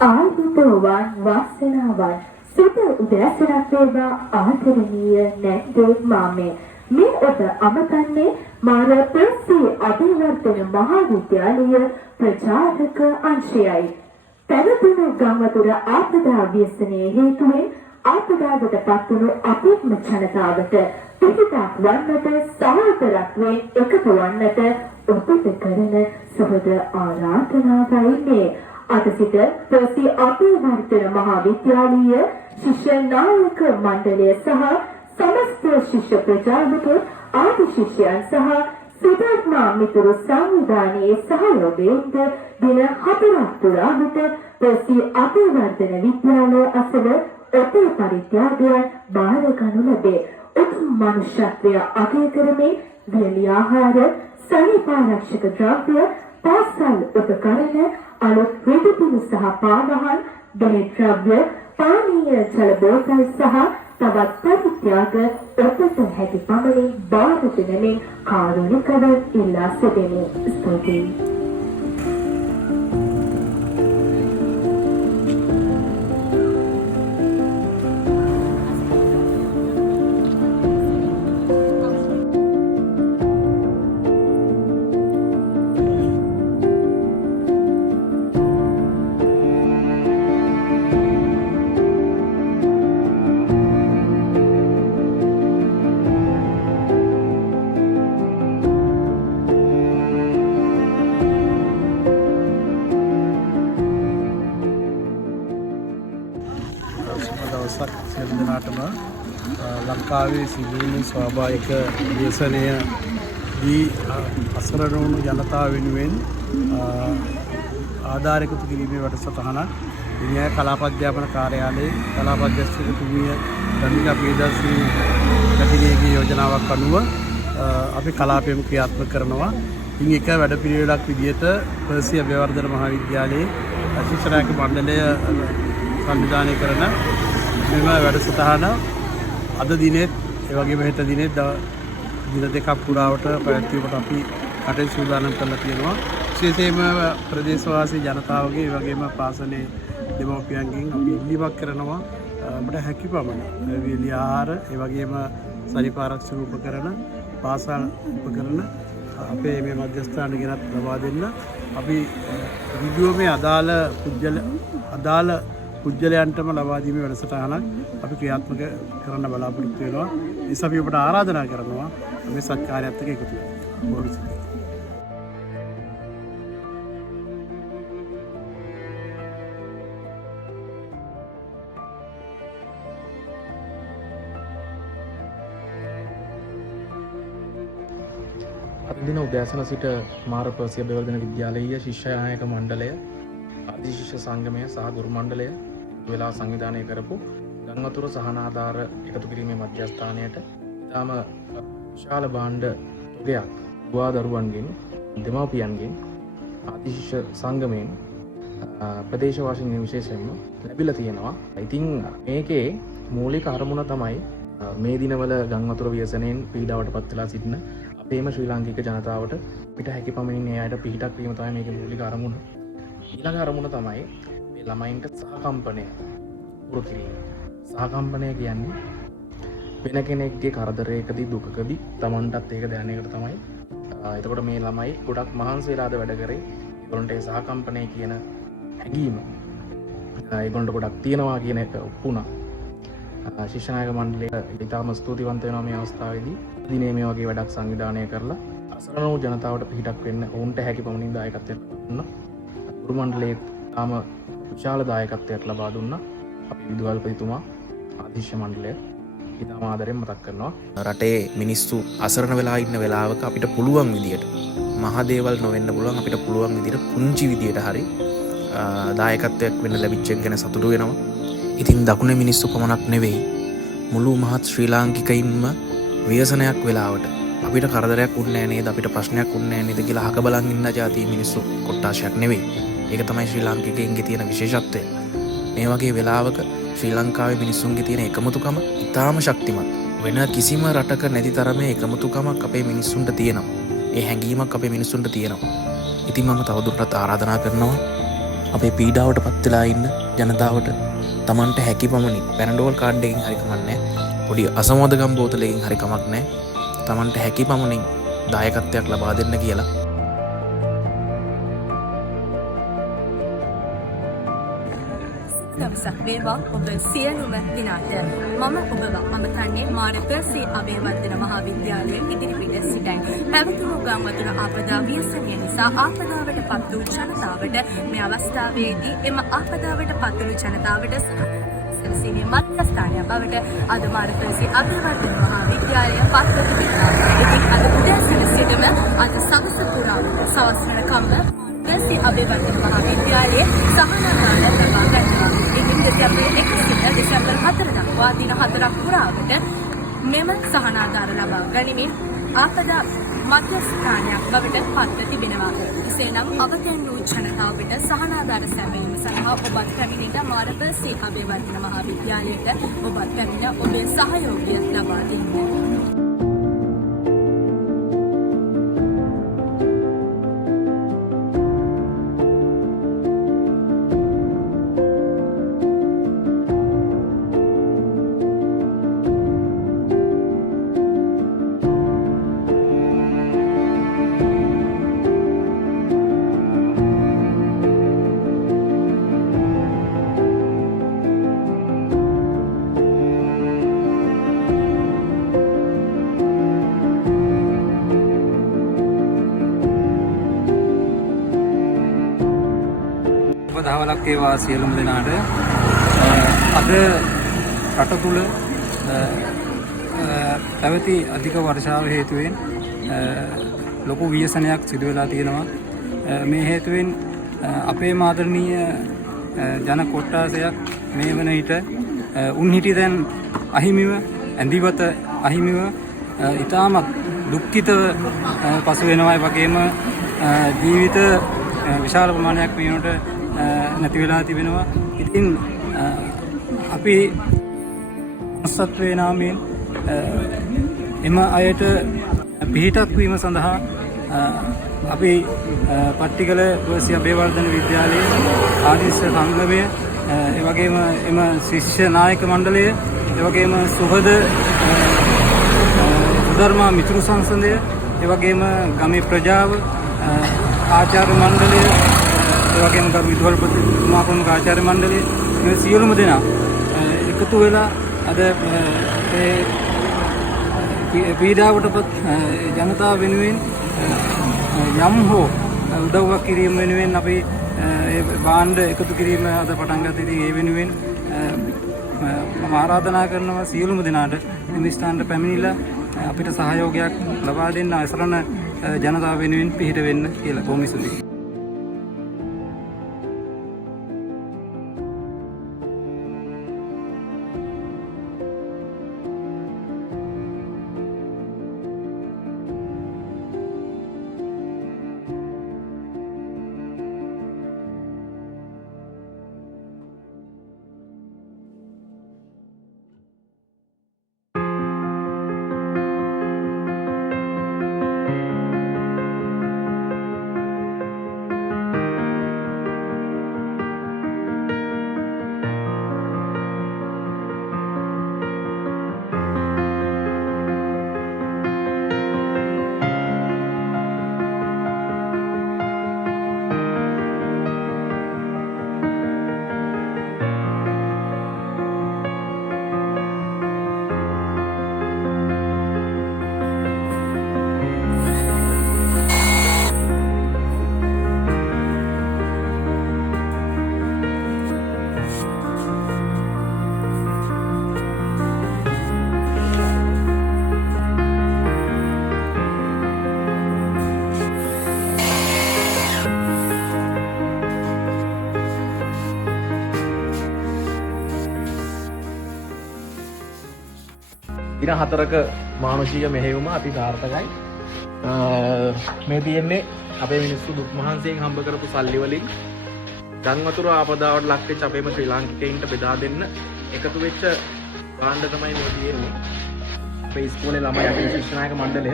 ආයුබෝවන් වාසනාවන් සුබ උදෑසනක් වේවා ආදරණීය නැන්දේ මාමේ මේ ඔබ අමතන්නේ මාර ප්‍රසී අභිවර්ධන මහාවිද්‍යාලය ප්‍රචාරක අංශයයි. පැවතුණු ගම්වතුර ආපදා ව්‍යසනයේ හේතුවෙන් ආපදාවට පත්වුණු අපේම ජනතාවට පිහිටක් වන්නට සහෝදරත්වයෙන් එකතු වන්නට ඔබට කරන සුබද ආරාධනාවයි මේ. අද සිට ප්‍රසී අභිවර්ධන මහාවිද්‍යාලීය ශිෂ්‍ය නායක මණ්ඩලය සහ समस्त शिष्य प्रचारक आदि शिष्यन सह सुधर्मा मित्र संविधानीय सहयोगයෙන් දින 4ක් පුරාවට ප්‍රසී අභිවර්ධන විද්‍යාලය අසල ඔතේ පරිත්‍යාගයන් බාර ගනු ලැබේ. උතුම් මනුෂ්‍යත්වය අගය කරමින් වියලි ආහාර, සනීපාරක්ෂක ද්‍රව්‍ය, පාසල් උපකරණ, අලුත් රිදිපිණි සහ පාවහන්, බෙහෙත් ද්‍රව්‍ය, පානීය ජල බෝතල් සහ තවත් පරිත්‍යාග ඔබට හැකි පමණින් බාර දෙනමින් කාරුණිකව ඉල්ලා සිටිමි. ස්තුතියි. ලංකාවේ සිදුවුණු ස්වාභාවික ව්‍යසනය දී අසරණ වුණු ජනතාව වෙනුවෙන් ආධාර එකතු කිරීමේ වැඩසටහනක් විනය කලාප අධ්‍යාපන කාර්යාලයේ කලාප අධ්‍යක්ෂක තුමිය ධර්මිකා ප්‍රියදර්ශිනී කටිගේගේ යෝජනාවක් අනුව අපි කලාපයම ක්‍රියාත්මක කරනවා. ඉන් එක වැඩපිළිවෙලක් විදිහට ප්‍රසී අභිවර්ධන මහාවිද්‍යාලයේ ශිෂ්‍ය නායක මණ්ඩලය සංවිධානය කරන මෙම වැඩසටහන අද දිනෙත් ඒ වගේම හෙට දිනෙත් දින දෙකක් පුරාවට පැවැත්වීමට අපි කටයුතු සූදානම් කරලා තියෙනවා. විශේෂයෙන්ම ප්‍රදේශවාසී ජනතාවගේ ඒ වගේම පාසලේ දෙමව්පියන්ගෙන් අපි ඉල්ලීමක් කරනවා අපිට හැකි පමණ වියලි ආහාර ඒ වගේම සනීපාරක්ෂක උපකරණ පාසල් උපකරණ අපේ මේ මධ්‍යස්ථාන ගෙනත් ලබා දෙන්න. අපි විදුවේ අදාළ පුජ්‍යලයන්ටම ලබා දීමේ වැඩසටහනක් අපි ක්‍රියාත්මක කරන්න බලාපොරොත්තු වෙනවා. ඒ නිසා අපි ඔබට ආරාධනා කරනවා මේ සත්කාරයත් එක්ක එකතු වෙන්න. අද දින උදෑසන සිට මාර ප්‍රසී අභිවර්ධන විද්‍යාලීය ශිෂ්‍ය නායක මණ්ඩලය, ආදි ශිෂ්‍ය සංගමය සහ ගුරු මණ්ඩලය වෙලා සංවිධානය කරපු ගංවතුර සහනාධාර එකතු කිරීමේ මධ්‍යස්ථානයට ඉතාම විශාල භාණ්ඩ තොගයක් දුවා දරුවන්ගෙන්, දෙමව්පියන්ගෙන්, ආදි ශිෂ්‍ය සංගමයෙන්, ප්‍රදේශවාසීන් විශේෂයෙන්ම ලැබිලා තියෙනවා. ඉතින් මේකේ මූලික අරමුණ තමයි මේ දිනවල ගංවතුර ව්‍යසනයෙන් පීඩාවට පත් වෙලා සිටින අපේම ශ්‍රී ලාංකික ජනතාවට පිට හැකි පමණින් ඒ අයට පිහිටක් වීම තමයි මේකේ මූලික අරමුණ. ඊළඟ අරමුණ තමයි මේ ළමයින්ට සහකම්පනය පුරු කිරීම. සහකම්පනය කියන්නේ වෙන කෙනෙක්ගේ කරදරයකදී දුකකදී Tamanටත් ඒක දැනෙන එකට තමයි. එතකොට මේ ළමයි ගොඩක් මහන්සි වෙලාද වැඩ කරේ. ඒගොල්ලන්ට ඒ සහකම්පනය කියන හැඟීම ඒගොල්ලන්ට ගොඩක් තියෙනවා කියන එක ඔප්පුණා. ශිෂ්‍ය නායක මණ්ඩලයට ඉතාම ස්තුතිවන්ත වෙනවා මේ අවස්ථාවේදී. දිනේ මේ වගේ වැඩක් සංවිධානය කරලා අසරණ වූ ජනතාවට පිහිටක් වෙන්න ඔවුන්ට හැකි පමණින් දායකත්වයක් දුන්නා. ගුරු මණ්ඩලයේ තාම විශාල දායකත්වයක් ලබා දුන්නා. අපි විදුහල්පතිතුමා ආදිශ්‍ය මණ්ඩලය ඉතාම ආදරෙන් මතක් කරනවා. රටේ මිනිස්සු අසරණ වෙලා ඉන්න වෙලාවක අපිට පුළුවන් විදියට මහා දේවල් නොවෙන්න පුළුවන් අපිට පුළුවන් විදියට පුංචි විදියට හරි දායකත්වයක් වෙන්න ලැබිච්ච එක ගැන සතුටු වෙනවා. ඉතින් දකුණේ මිනිස්සු පමණක් නෙවෙයි මුළු මහත් ශ්‍රී ලාංකිකයින්ම ව්‍යසනයක් වෙලාවට අපිට කරදරයක් වුණේ නේද අපිට ප්‍රශ්නයක් වුණේ නේද කියලා අහක බලන් ඉන්න જાති මිනිස්සු කොට්ටාශයක් නෙවෙයි. ඒක තමයි ශ්‍රී ලාංකිකයින්ගේ තියෙන විශේෂත්වය. මේ වගේ වෙලාවක ශ්‍රී ලංකාවේ මිනිස්සුන්ගේ තියෙන එකමුතුකම ඉතාම ශක්තිමත්. වෙන කිසිම රටක නැති තරමේ එකමුතුකමක් අපේ මිනිස්සුන්ට තියෙනවා. ඒ හැඟීමක් අපේ මිනිස්සුන්ට තියෙනවා. ඉතින් මම තවදුරටත් ආරාධනා කරනවා අපේ පීඩාවට පත්වෙලා ඉන්න ජනතාවට තමන්ට හැකි පමණින් පැනඩෝල් කාඩ්ඩකින් හරිකමන්නේ පොඩි අසමෝදගම් බෝතලකින් හරිකමක් නෑ තමන්ට හැකි පමණින් දායකත්වයක් ලබා දෙන්න කියලා දවසක් වේවා ඔබ සියලුම දිනාට මම ඔබව අමතන්නේ මාරපර්සි අබේවර්ධන මහාවිද්‍යාලයේ ඉදිරිපිට සිටයි. පැවතුණු ගම්වතුර ආපදා ව්‍යසනය නිසා ආපදාවට පත් වූ ජනතාවට මේ අවස්ථාවේදී එම ආපදාවට පත් වූ ජනතාවට සැලසීමේ මධ්‍යස්ථානය බවට අද මාරපර්සි අබේවර්ධන මහාවිද්‍යාලය පත්ව තිබෙනවා. ඉතින් අද උදෑසන සිටම අද සවස පුරාම සවස් වෙනකම්ම මාරපර්සි අබේවර්ධන මහාවිද්‍යාලයේ සහනාධාර ලබා ගන්නවා. දෙසැම්බර් 1 සිට දෙසැම්බර් 4 දක්වා දින 4ක් පුරාවට මෙම සහනාධාර ලබා ගනිමින් ආපදා මධ්‍යස්ථානයක් බවට පත්ව තිබෙනවා. එසේනම් අවතැන් වූ ජනතාවට සහනාධාර සැපයීම සඳහා ඔබත් පැමිණෙන්න මාරපර්සි අබේවර්ධන මහාවිද්‍යාලයට ඔබත් පැමිණ ඔබේ සහයෝගය ලබා දෙන්න. දහවලක් ඒවා සියලුම දෙනාට අද රට තුළ පැවති අධික වර්ෂාව හේතුවෙන් ලොකු ව්‍යසනයක් සිදු වෙලා තියෙනවා. මේ හේතුවෙන් අපේ ආදරණීය ජන කොට්ටාසයක් මේ වන විට උන්හිටි දැන් අහිමිව ඇඳිවත අහිමිව ඉතාමත් දුක්ඛිතව පසු වෙනවා. ඒ වගේම ජීවිත විශාල ප්‍රමාණයක් වෙනකොට නැති වෙලා තිබෙනවා. ඉතින් අපි සත්වේ නාමයෙන් එම අයට පිහිටක් වීම සඳහා අපි පට්ටිකල පර්සි අබේවර්ධන විද්‍යාලයේ ආදිස්ස සංගමය ඒ වගේම එම ශිෂ්‍ය නායක මණ්ඩලය ඒ වගේම සුහද ධර්මා මිතුරු සංසදය ඒ වගේම ගමේ ප්‍රජාව ආචාර්ය මණ්ඩලය ඒ වගේම ගරු විදුහල්පති ප්‍රමුඛ ආචාර්ය මණ්ඩලය මේ සියලුම දෙනා එකතු වෙලා අද පීඩාවටපත් ජනතාව වෙනුවෙන් යම් හෝ උදව්වක් කිරීම වෙනුවෙන් අපි භාණ්ඩ එකතු කිරීම අද පටන් ගත්තා. ඉතින් ඒ වෙනුවෙන් මම ආරාධනා කරනවා සියලුම දෙනාට මේ ස්ථානට පැමිණිලා අපිට සහයෝගයක් ලබා දෙන්න අසරණ ජනතාව වෙනුවෙන් පිහිට වෙන්න කියලා කොහොම ඉස්සුදී. දින 4ක මානුෂීය මෙහෙයුම අපි සාර්ථකයි. මේ තියෙන්නේ අපේ මිනිස්සු දුක් මහන්සියෙන් හම්බ කරපු සල්ලි වලින් ගංවතුර ආපදාවට ලක් වෙච්ච අපේම ශ්‍රී ලාංකිකයින්ට බෙදා දෙන්න එකතු වෙච්ච භාණ්ඩ තමයි මේ තියෙන්නේ. අපේ ඉස්කෝලේ ළමයි අපේ ශිෂ්‍ය නායක මණ්ඩලය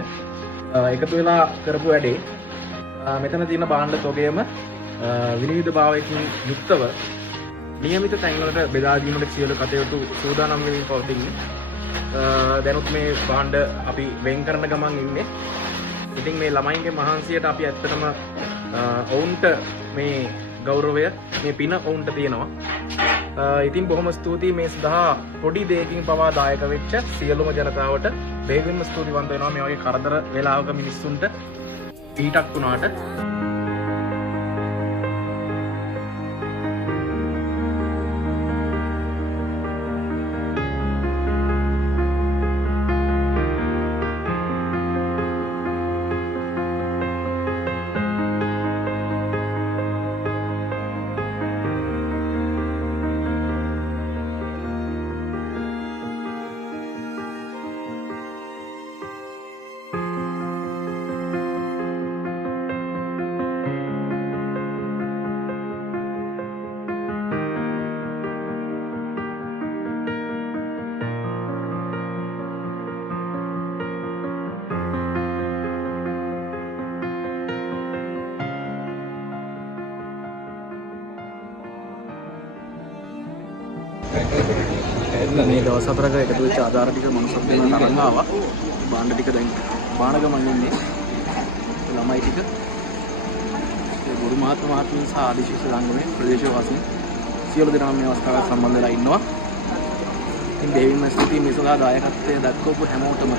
එකතු වෙලා කරපු වැඩේ. මෙතන තියෙන භාණ්ඩ තොගයම විනිවිධ භාවයකින් යුක්තව නියමිත තැන්වලට බෙදාදීමට සියලු කටයුතු සූදානම් වෙමින් පවතින්නේ. දැනුත් මේ භාණ්ඩ අපි වෙන් කරන ගමන් ඉන්නේ. ඉතින් මේ ළමයින්ගේ මහන්සියට අපි ඇත්තටම ඔවුන්ට මේ ගෞරවය මේ පින ඔවුන්ට තියෙනවා. ඉතින් බොහොම ස්තුතියි මේ සඳහා පොඩි දෙයකින් පවා දායක වෙච්ච සියලුම ජනතාවට බෙහෙවින්ම ස්තුතිවන්ත වෙනවා මේ වගේ කරදර වේලාවක මිනිස්සුන්ට ඊටක් වුණාට. මේ දවස් හතරක එකතු වෙච්ච ආධාර ටික මනුස්සත් වෙන තරංග ආවා. භාණ්ඩ ටික දැන් බාන ගමන් ඉන්නේ. ළමයි ටික ඒ ගුරු මහත්මීන් සහ ආදිශිෂ්‍ය සංගමයේ ප්‍රදේශවාසීන් සියලු දෙනාම මේ අවස්ථාවට සම්බන්ධ වෙලා ඉන්නවා. ඉතින් දෙවියන් ස්තුතියි මේ සදා දායකත්වයේ දක්වපු හැමෝටම.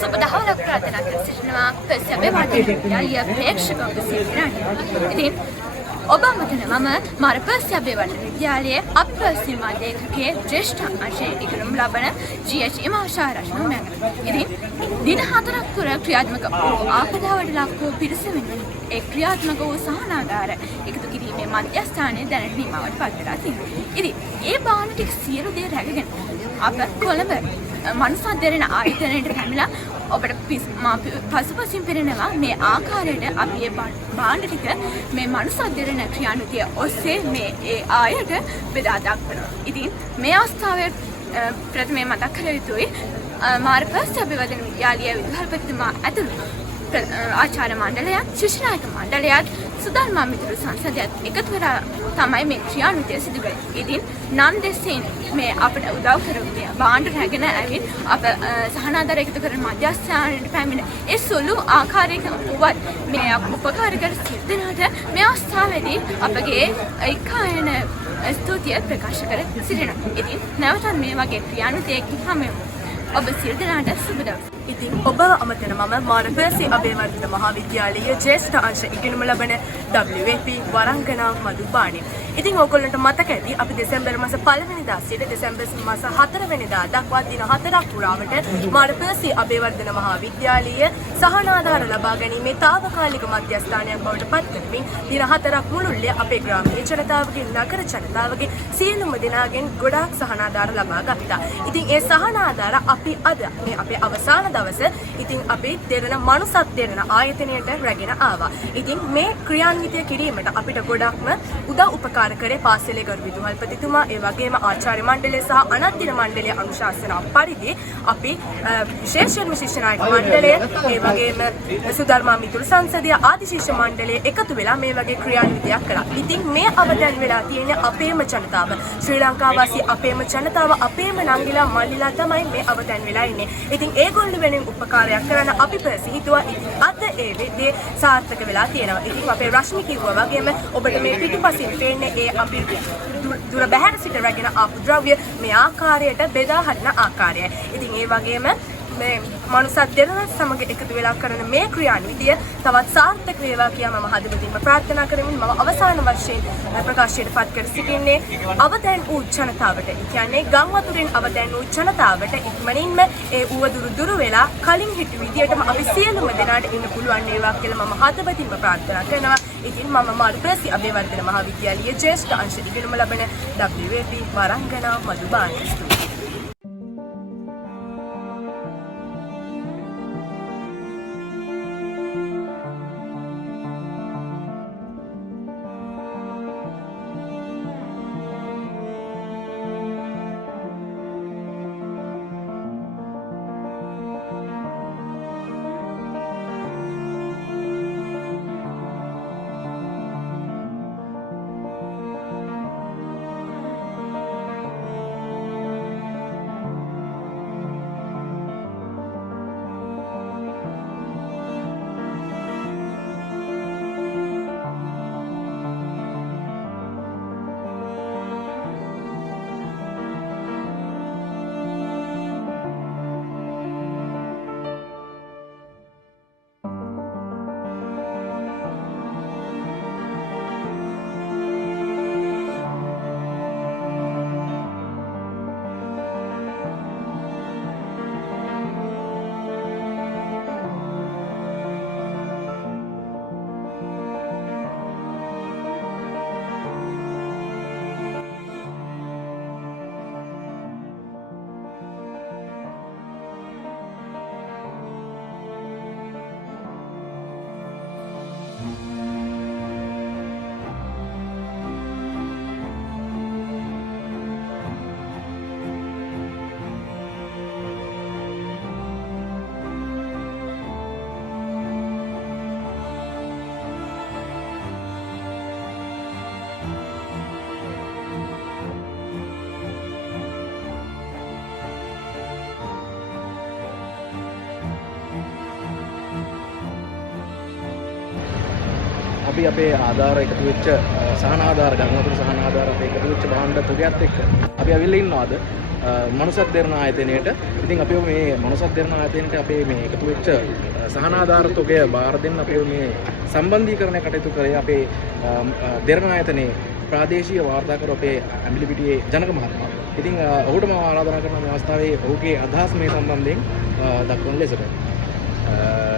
සුබ දහවලක් ප්‍රාර්ථනා කර සිටිනවා පෙරසිය විද්‍යාලීය ප්‍රේක්ෂක විසින්. ඉතින් ඔබ අමතන මම මාර පෙරසිය විද්‍යාලයේ අප්‍රසිද්ධ ලේඛකයේ ජ්‍යෙෂ්ඨ අංශයේ ඉගෙනුම් ලබන GH ඉමාෂා රශ්මි මෑගන. ඉතින් දින 4ක් තුර ක්‍රියාත්මක වූ ආපදාවට ලක් වූ පිරිස වෙනුවෙන් ඒ ක්‍රියාත්මක වූ සහනාධාර එකතු කිරීමේ මධ්‍යස්ථානයේ දැනට නිමාවට පත් වෙලා තියෙනවා. ඉතින් ඒ බාන ටික සියලු දේ රැකගෙන අප කොළඹ මනුසත් දෙරෙන ආයතනයට පැමිණලා ඔබට පසුපසින් පෙනෙනවා මේ ආකාරයට අපි මේ භාණ්ඩ ටික මේ මනුසත් දෙරෙන ක්‍රියාන්විතය ඔස්සේ මේ ඒ ආයත බෙදා දක්වනවා. ඉතින් මේ අවස්ථාවේ ප්‍රථමයෙන් මතක් කර යුතුයි මාර පෙරසිය විද්‍යාලීය විදුහල්පතිතුමා ඇතුළු ආචාර්ය මණ්ඩලයත් ශිෂ්‍ය නායක මණ්ඩලයත් සුධර්මා මිතුරු සංසදයත් එකතු වෙලා තමයි මේ ක්‍රියාන්විතය සිදු කරන්නේ. ඉතින් නම් දෙසින් මේ අපිට උදව් කරන්නේ භාණ්ඩ රැගෙන ඇවිත් අප සහනාධාර එකතු කරන මධ්‍යස්ථානයට පැමිණ ඒ සුළු ආකාරයක වුවත් මේ උපකාර කර සිටිනාට මේ අවස්ථාවේදී අපගේ ඒකායන ස්තුතිය ප්‍රකාශ කර සිටිනවා. ඉතින් නැවතත් මේ වගේ ක්‍රියාන්විතයකින් හැමෝම ඔබ සියලු දෙනාට සුබ දවසක්. ඉතින් ඔබ අමතන මම මාර පෙරසිය අබේවර්ධන මහාවිද්‍යාලයේ ජ්‍යෙෂ්ඨ අංශ ඉගෙනුම ලබන WAP වරංගනා මදුපාණි. ඉතින් ඕගොල්ලන්ට මතක ඇති අපි දෙසැම්බර් මාස 1 වෙනිදා සිට දෙසැම්බර් මාස 4 වෙනිදා දක්වා දින 4ක් පුරාවට මාර පෙරසිය අබේවර්ධන මහාවිද්‍යාලයේ සහනාධාර ලබා ගැනීමේ తాවකාලික මධ්‍යස්ථානයක් බවට පත් කරමින් දින 4ක් මුළුල්ලේ අපේ ග්‍රාමීය ජනතාවගේ නගර ජනතාවගේ සියලුම දෙනාගෙන් ගොඩාක් සහනාධාර ලබා ගත්තා. ඉතින් ඒ සහනාධාර අපි අද මේ අපේ අවසාන දවස ඉතින් අපි දෙරණ මනුසත් දෙරණ ආයතනයට රැගෙන ආවා. ඉතින් මේ ක්‍රියාන්විතය කිරීමට අපිට ගොඩක්ම උදව් උපකාර කරේ පාසලේ ගරු විදුහල්පතිතුමා ඒ වගේම ආචාර්ය මණ්ඩලය සහ අනන්තින මණ්ඩලයේ අනුශාසනා පරිදි අපි විශේෂයෙන්ම ශිෂ්‍ය නායක මණ්ඩලය ඒ වගේම සුධර්මා මිතුරු සංසදය ආදි ශිෂ්‍ය මණ්ඩලය එකතු වෙලා මේ වගේ ක්‍රියාන්විතයක් කළා. ඉතින් මේ අවදාන් වෙලා තියෙන අපේම ජනතාව ශ්‍රී ලංකාවාසී අපේම ජනතාව අපේම නංගිලා මල්ලිලා තමයි මේ අවදාන් වෙලා ඉන්නේ. ඉතින් ඒගොල්ලෝ වෙනුවෙන් උපකාරයක් කරන්න අපි පෙරසි හිතුවා. ඉතින් අද ඒ වෙද්දී සාර්ථක වෙලා තියෙනවා. ඉතින් අපේ රශ්මි කිව්වා වගේම ඔබට මේ පිටුපසින් පේන්නේ ඒ අපි දුර බැහැර සිට රැගෙන ආපු ද්‍රව්‍ය මේ ආකාරයට බෙදා හරින ආකාරයයි. ඉතින් ඒ වගේම මේ මනුසත් දෙරණ සමග එකතු වෙලා කරන මේ ක්‍රියාන්විතය තවත් සාර්ථක වේවා කියලා මම හදවතින්ම ප්‍රාර්ථනා කරමින් මම අවසාන වශයෙන් ප්‍රකාශයට පත් කර සිටින්නේ අවදැන් වූ ජනතාවට. ඒ කියන්නේ ගම් වතුරෙන් අවදැන් වූ ජනතාවට ඉක්මනින්ම ඒ උවදුරු දුරු වෙලා කලින් හිටු විදියටම අපි සියලුම දෙනාට ඉන්න පුළුවන් වේවා කියලා මම හදවතින්ම ප්‍රාර්ථනා කරනවා. ඉතින් මම මාර පෙරසිය අබේවර්ධන මහාවිද්‍යාලයේ ජ්‍යෙෂ්ඨ අංශ ඉගෙනුම ලබන WAP වරංගනා මදුපාණි. අපි අපේ ආධාර එකතු වෙච්ච සහනාධාර ගංගාතුර සහනාධාර අපේ එකතු වෙච්ච භාණ්ඩ තුගයත් එක්ක අපි අවිල්ල ඉන්නවාද මනුසත් දෙරණ ආයතනයට. ඉතින් අපි මේ මනුසත් දෙරණ ආයතනයට අපේ මේ එකතු වෙච්ච සහනාධාර තුගය බාර දෙන්න අපි මේ සම්බන්ධීකරණය කටයුතු කරේ අපේ දෙරණ ආයතනයේ ප්‍රාදේශීය වාර්තාකරු අපේ ඇඹිලිපිටියේ ජනක මහත්මයා. ඉතින් ඔහුට මම ආරාධනා කරන මේ අවස්ථාවේ ඔහුගේ අදහස් මේ සම්බන්ධයෙන් දක්වන ලෙසට.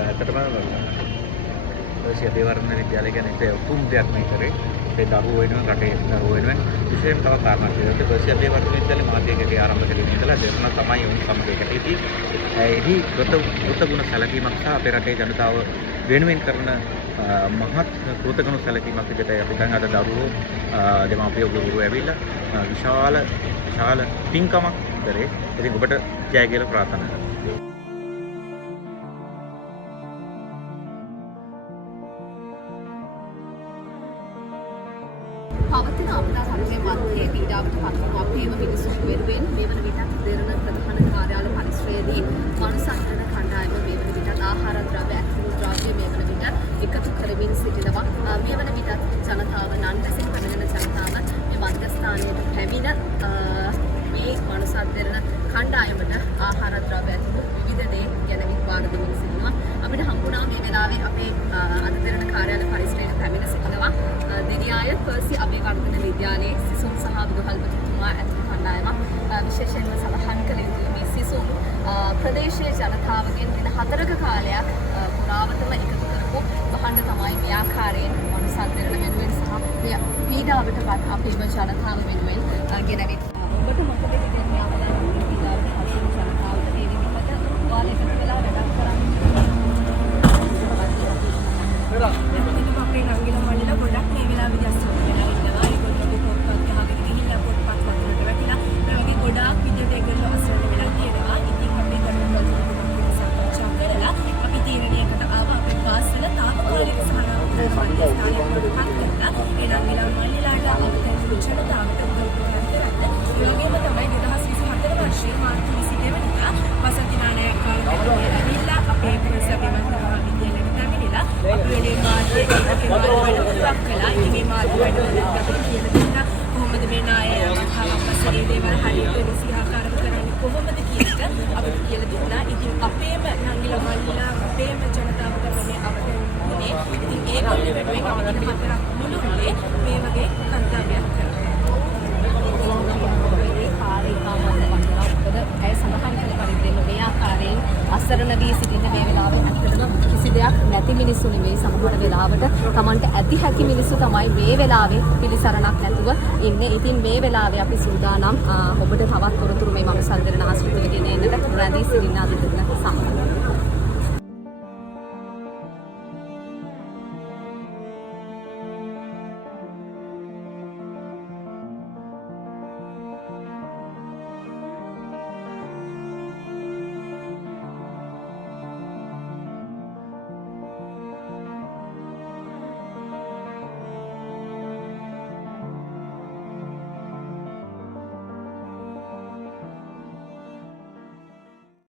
ඇත්තටම ශ්‍රී අබේවර්ධන විද්‍යාලය ගැන උතුම් දෙයක් මේ කරේ. ඒ දරුවෝ වෙනුවෙන් රටේ දරුවෝ වෙනුවෙන් විශේෂයෙන් තව කාරණා කියලා. ශ්‍රී අබේවර්ධන විද්‍යාලයේ මාධ්‍යකේ ආරම්භ කිරීම ඉඳලා දෙරණ තමයි උන් සමගයකට ඉති. එහි කෘතගුණ සැලකීමක් සහ අපේ රටේ ජනතාව වෙනුවෙන් කරන මහත් කෘතගුණ සැලකීමක් විදිහට අපි දැන් අද දරුවෝ දෙමාපියෝ ගුරු ඇවිල්ලා විශාල පින්කමක් කරේ. ඉතින් ඔබට ජය කියලා ප්‍රාර්ථනා කරනවා. පවතින අපලා සමගයේ මැදේ පීඩාවට පත්වන අපේම මිනිසුන් වෙනුවෙන් මේ වන විටත් දෙරණ ප්‍රධාන කාර්යාල පරිශ්‍රයේදී මනුසන්තන කණ්ඩායම මේ වන විටත් ආහාර ද්‍රව්‍ය ඇතුළු ද්‍රව්‍ය මේ වන විට එකතු කරමින් සිටිනවා. මේ වන විටත් ජනතාව නන්දසින් පැමිණෙන ජනතාව මේ මධ්‍යස්ථානයේ පැමිණ මේ මනුසත් දෙරණ කණ්ඩායමට ආහාර ද්‍රව්‍ය ඇතුළු විවිධ දේ ගැනවිත් වාර දෙමින් සිටිනවා. අපිට හම්බුණා මේ වෙලාවේ අපේ අද දෙරණ කාර්යාල පරිශ්‍රයට පැමිණ සිටිනවා. දෙනියාය පර්සි අබේවර්ධන විද්‍යාලයේ සිසුන් සහ විදුහල්පතිතුමා ඇතුළු කණ්ඩායමක්. විශේෂයෙන්ම සඳහන් කළ යුතු මේ සිසුන් ප්‍රදේශීය ජනතාවගෙන් දින 4ක කාලයක් පුරාවටම එකතු කරපු භාණ්ඩ තමයි මේ ආකාරයෙන් මනුසත් දෙරණ වෙනුවෙන් සහ පීඩාවටපත් අපේම ජනතාව වෙනුවෙන් ගෙනවිත්. ඔබට මොකද හිතෙන්නේ අපේ පීඩාවට පත් ජනතාවට මේ විදිහට ඔයාලා එකතු වෙලා වැඩක් කරන්නේ? අපේ නංගිලා මල්ලිලා ගොඩක් මේ වෙලාවේ දැස්සක් වෙලා ඉන්නවා. ඒගොල්ලෝ පොත්පත් ගහගෙන ගිහිල්ලා පොත්පත් වලට වැටිලා ඒ වගේ ගොඩාක් විදිහට ඒගොල්ලෝ අසරණ වෙලා තියෙනවා. ඉතින් අපේ කරුණු සාකච්ඡා කරලා අපි තීරණයකට ආවා අපේ පාසල තාත්කාලික සහනාධාර මධ්‍යස්ථානයක් පත් කරලා ඒ නංගිලා මල්ලිලාට අවුරුදු ජනතාවට උදව් කරන්න. ඒ වගේම තමයි 2024 වර්ෂයේ මාර්තු 22 වෙනිදා වසන්තිනාලය කාර්යාලයේ ඇවිල්ලා අපේ ප්‍රසබේ මහවිද්‍යාලයට පැමිණිලා අපි වෙලේ මාධ්‍යයේ ඒකේ මාධ්‍යවලට කළා. ඉතින් මේ මාධ්‍යවලට අපිට කියලා දුන්නා කොහොමද මේ නාය මහාවපසරේ දේවල් හරියට විසියාකාරව කරන්නේ කොහොමද කියන එක අපිට කියලා දුන්නා. ඉතින් අපේම නංගිලා මල්ලිලා අපේම ජනතාව කරන්නේ අවතරුනේ. ඉතින් ඒගොල්ලෝ වෙනුවෙන් අපි දින 4ක් මුළුල්ලේ මේ වගේ කර්තව්‍යයක් කරනවා. ඇය සඳහන් කළ පරිද්දෙන් මේ ආකාරයෙන් අසරණ වී සිටින මේ වෙලාවේ ඇත්තටම කිසි දෙයක් නැති මිනිස්සු නෙවෙයි. සමහර වෙලාවට Tamanට ඇති හැකි මිනිස්සු තමයි මේ වෙලාවේ පිළිසරණක් නැතුව ඉන්නේ. ඉතින් මේ වෙලාවේ අපි සූදානම් ඔබට තවත් තොරතුරු මේ මනුසත් දෙරණ ආශ්‍රිතව ගෙන එන්නට රැඳී සිටින අද දින සමග.